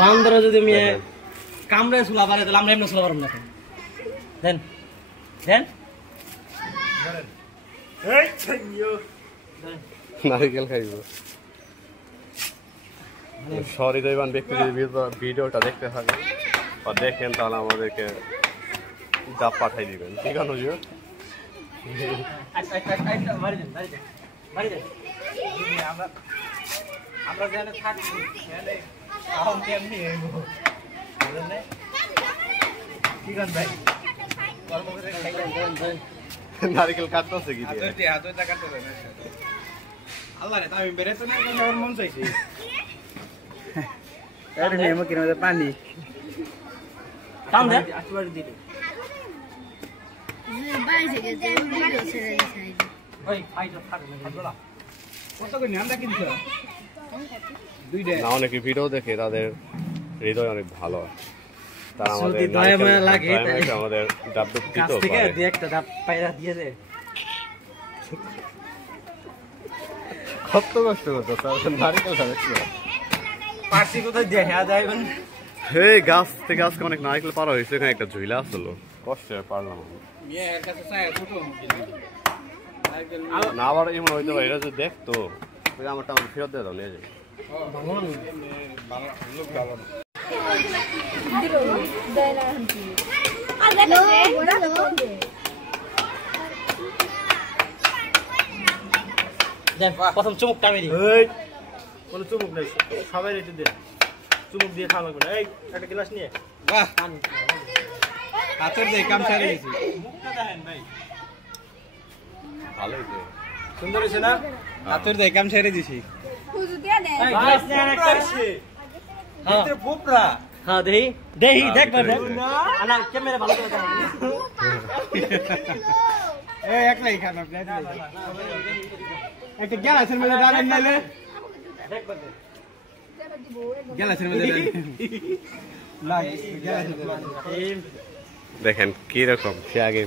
বান্দর যদি মেয়ে কামড়ে চুলা পারে তাহলে আমরা এমনি চুলা পারব না দেন দেন নারিকেল খাইব সহৃদয়বান ব্যক্তি যদি ভিডিওটা দেখতে থাকে বা দেখেন তাহলে আমাদেরকে ডাব পাঠাই দিবেন ঠিক আছে হুজুর আমরা জানে থাকি কেমনি ঠিক আছে ভাই নারিকেল কাটতেছে কি আল্লাহ রে আমি বেরেছ না মন চাইছি আরে নেমো কিনা পানি টান দে আসবার দিলে বাড়ি থেকে যে ভিডিও ছেড়ে দিছে ওই ফাইটা থাক না কত করে নামটা কিনছো দুইটা না অনেকে ভিডিও দেখে তাদের হৃদয় অনেক ভালো তারা আমাদের আমাদের ডাব দিতে থেকে দুই একটা ডাব পায়রা দিয়ে দে কত কষ্ট করতো তার নারিকেল খাচ্ছে পার্সি কোথায় দেখা যায় হে গাছ থেকে আজকে অনেক নারিকেল পারা হয়েছে এখানে একটা ঝুইলা আসলো কষ্টে পারলাম এর কাছে চাই ছোট না আবার এমন হইতে পারে এটা যদি দেখতো আমারটা আমার ফেরত দিয়ে দাও নিয়ে যাই প্রথম চুমুকটা মেরি কোনো চুমুক নাই সবাই রেটে দে চুমুক দিয়ে খাওয়া লাগবে না এই একটা গ্লাস নিয়ে বাহ হাতের দিয়ে কাম সারে গেছি মুখটা দেখেন ভাই ভালোই তো সুন্দর হয়েছে না হাতের দিয়ে কাম সারে দিছি হুজুর দিয়ে দে ভিতরে পোপড়া হ্যাঁ দেহি দেহি দেখবে দেখ আনা ক্যামেরা ভালো করে দাও এই একলাই খানা একটা গ্লাসের মধ্যে ডালেন নালে দেখবে গ্লাসের মধ্যে ডালেন লাগ গ্লাসের মধ্যে দেখেন কি রকম সে আগে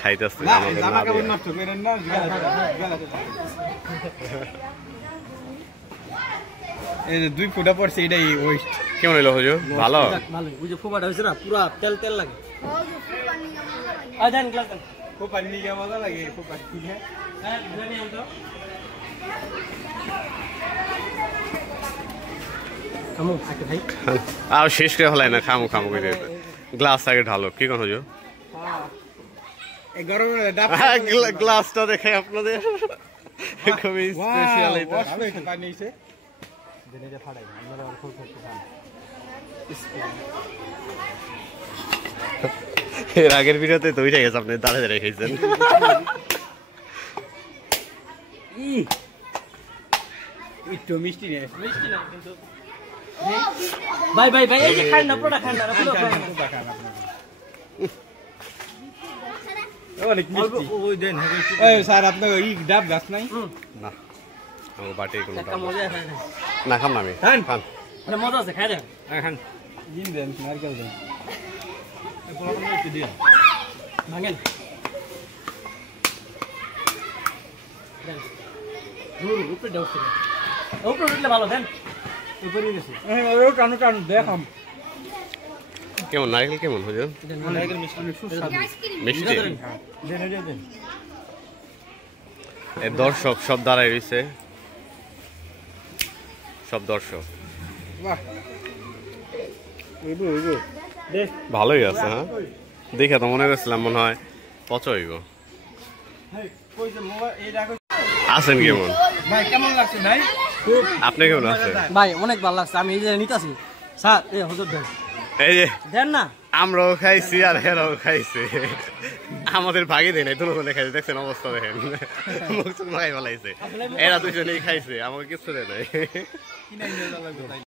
খাইতেছে আমাদের জামা না কাপড় দিয়ে। নষ্ট করেন না এই যে দুই ফুটা পড়ছে এটাই ওয়েস্ট কেমন হইলো হুজুর ভালো ভালো ওই যে ফোবাটা হইছে না পুরো তেল তেল লাগে আ দেন গ্লাস দেন খুব পানি নিয়ে মজা লাগে খুব পানি নিয়ে হ্যাঁ জানি আমি তো কামু আকে ভাই আর শেষ করে হলাই না খামু খামু করে গ্লাস আগে ঢালো কি কোন হুজুর এই গরমে ডাব গ্লাসটা দেখে আপনাদের খুবই স্পেশাল এটা ভালো একটু পানি নিছে দিনে যে ফাড়াই আমরা আর খুব খুব খান এর আগের ভিডিওতে তো উঠে গেছে আপনি দাঁড়িয়ে দাঁড়িয়ে খাইছেন একটু মিষ্টি নেই মিষ্টি না কিন্তু ভাই ভাই ভাই এই যে খান না পুরোটা খান না পুরো খান অনেক মিষ্টি ওই দেন এই স্যার আপনার এই ডাব গাছ নাই না আমার বাটে কোনো একটা মজা আছে না খাম না আমি খান। খান এটা মজা আছে খাই দেন খান দিন দেন নারকেল দেন পোলাপান একটু দিন ভাঙেন দেন দূর উপরে দাও উপরে উঠলে ভালো দেন উপরে গেছে ও টানো টানো দেখাম কেমন নারকেল কেমন হুজুর নারকেল মিষ্টি অনেক সুস্বাদু মিষ্টি দেন দেন এই দর্শক সব দাঁড়ায় রয়েছে সব দর্শক বাহ এইবো এইবো দেখ ভালোই আছে হ্যাঁ দেখে তো মনে করছিলাম মনে হয় পচ হইব কই যে মোবাইল এই রাখো আছেন কেমন ভাই কেমন লাগছে ভাই আপনি কেমন আছেন ভাই অনেক ভালো লাগছে আমি এই যে নিতাছি স্যার এই হুজুর দেন এই যে দেন না আমরাও খাইছি আর হেরাও খাইছে আমাদের ভাগে দেয় নাই দুজনে খাইছে দেখছেন অবস্থা দেখেন মুখ চুখ মাখাই ফেলাইছে এরা দুজনেই খাইছে আমাকে কিছু দেয় নাই কিনাই নিয়ে যাওয়া লাগবে